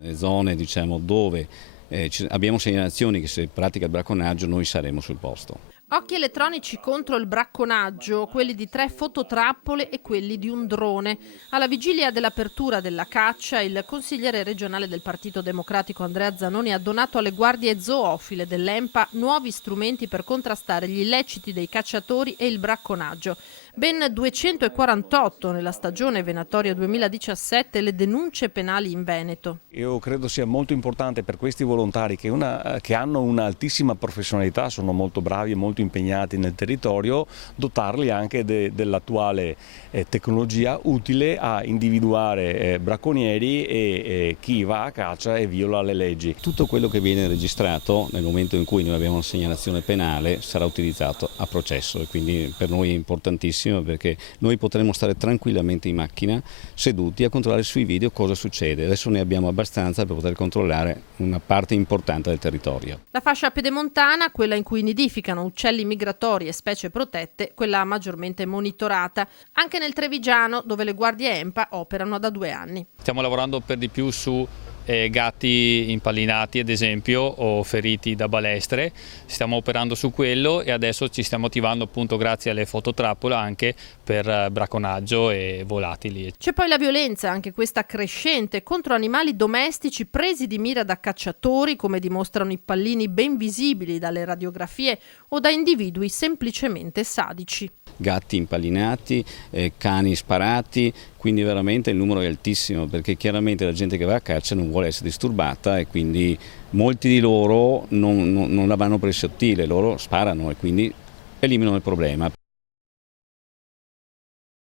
Le zone diciamo, dove abbiamo segnalazioni che se pratica il bracconaggio noi saremo sul posto. Occhi elettronici contro il bracconaggio, quelli di 3 fototrappole e quelli di un drone. Alla vigilia dell'apertura della caccia, il consigliere regionale del Partito Democratico Andrea Zanoni ha donato alle guardie zoofile dell'ENPA nuovi strumenti per contrastare gli illeciti dei cacciatori e il bracconaggio. Ben 248 nella stagione venatoria 2017 le denunce penali in Veneto. Io credo sia molto importante per questi volontari che hanno un'altissima professionalità, sono molto bravi e molto impegnati nel territorio, dotarli anche dell'attuale tecnologia utile a individuare bracconieri e chi va a caccia e viola le leggi. Tutto quello che viene registrato nel momento in cui noi abbiamo una segnalazione penale sarà utilizzato a processo e quindi per noi è importantissimo perché noi potremo stare tranquillamente in macchina seduti a controllare sui video cosa succede. Adesso ne abbiamo abbastanza per poter controllare una parte importante del territorio. La fascia pedemontana, quella in cui nidificano uccelli migratori e specie protette, quella maggiormente monitorata. Anche nel Trevigiano, dove le guardie ENPA operano da 2 anni. Stiamo lavorando per di più su gatti impallinati ad esempio o feriti da balestre, stiamo operando su quello e adesso ci stiamo attivando appunto grazie alle fototrappole anche per bracconaggio e volatili. C'è poi la violenza, anche questa crescente, contro animali domestici presi di mira da cacciatori, come dimostrano i pallini ben visibili dalle radiografie, o da individui semplicemente sadici. Gatti impallinati, cani sparati, quindi veramente il numero è altissimo perché chiaramente la gente che va a caccia non vuole essere disturbata e quindi molti di loro non la vanno per il sottile, loro sparano e quindi eliminano il problema.